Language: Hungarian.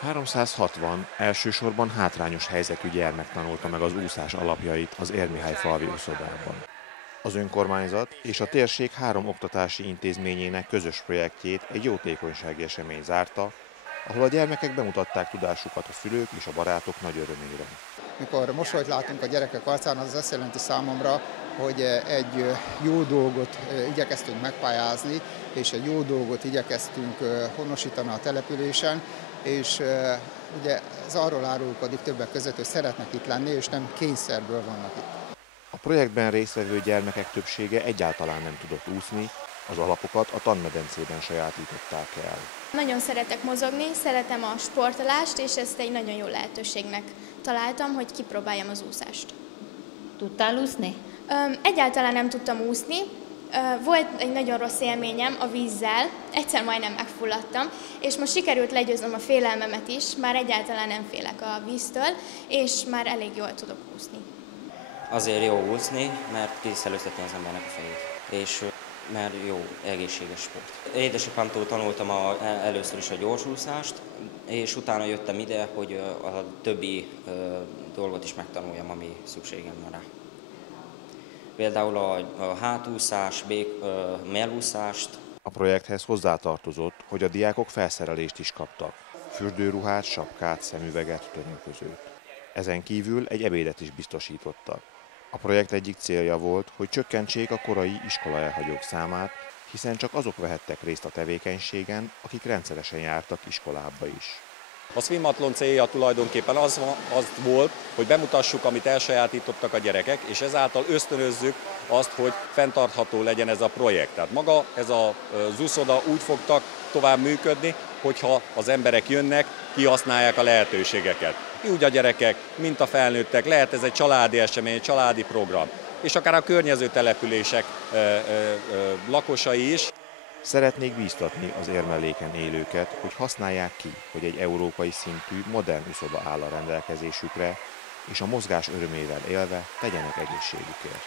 360 elsősorban hátrányos helyzetű gyermek tanulta meg az úszás alapjait az Érmihály falvi úszodában. Az önkormányzat és a térség 3 oktatási intézményének közös projektjét egy jótékonysági esemény zárta, ahol a gyermekek bemutatták tudásukat a szülők és a barátok nagy örömére. Mikor mosolyt látunk a gyerekek arcán, az azt jelenti számomra, hogy egy jó dolgot igyekeztünk megpályázni, és egy jó dolgot igyekeztünk honosítani a településen, és ugye ez arról árulkodik többek között, hogy szeretnek itt lenni, és nem kényszerből vannak itt. A projektben résztvevő gyermekek többsége egyáltalán nem tudott úszni, az alapokat a tanmedencében sajátították el. Nagyon szeretek mozogni, szeretem a sportolást, és ezt egy nagyon jó lehetőségnek találtam, hogy kipróbáljam az úszást. Tudtál úszni? Egyáltalán nem tudtam úszni. Volt egy nagyon rossz élményem a vízzel, egyszer majdnem megfulladtam, és most sikerült legyőznöm a félelmemet is, már egyáltalán nem félek a víztől, és már elég jól tudok úszni. Azért jó úszni, mert kiszellőztetni az embernek a fejét, és mert jó, egészséges sport. Édesapámtól tanultam először is a gyorsúszást, és utána jöttem ide, hogy a többi dolgot is megtanuljam, ami szükségem van rá. Például a hátúszás, mellúszást. A projekthez hozzátartozott, hogy a diákok felszerelést is kaptak, fürdőruhát, sapkát, szemüveget, tömörközőt. Ezen kívül egy ebédet is biztosítottak. A projekt egyik célja volt, hogy csökkentsék a korai iskola elhagyók számát, hiszen csak azok vehettek részt a tevékenységen, akik rendszeresen jártak iskolába is. A Swimmatlon célja tulajdonképpen az volt, hogy bemutassuk, amit elsajátítottak a gyerekek, és ezáltal ösztönözzük azt, hogy fenntartható legyen ez a projekt. Tehát maga ez az úszoda úgy fog tovább működni, hogyha az emberek jönnek, kihasználják a lehetőségeket. Úgy a gyerekek, mint a felnőttek, lehet ez egy családi esemény, egy családi program, és akár a környező települések lakosai is. Szeretnék bíztatni az Érmelléken élőket, hogy használják ki, hogy egy európai szintű, modern úszoda áll a rendelkezésükre, és a mozgás örömével élve tegyenek egészségükért.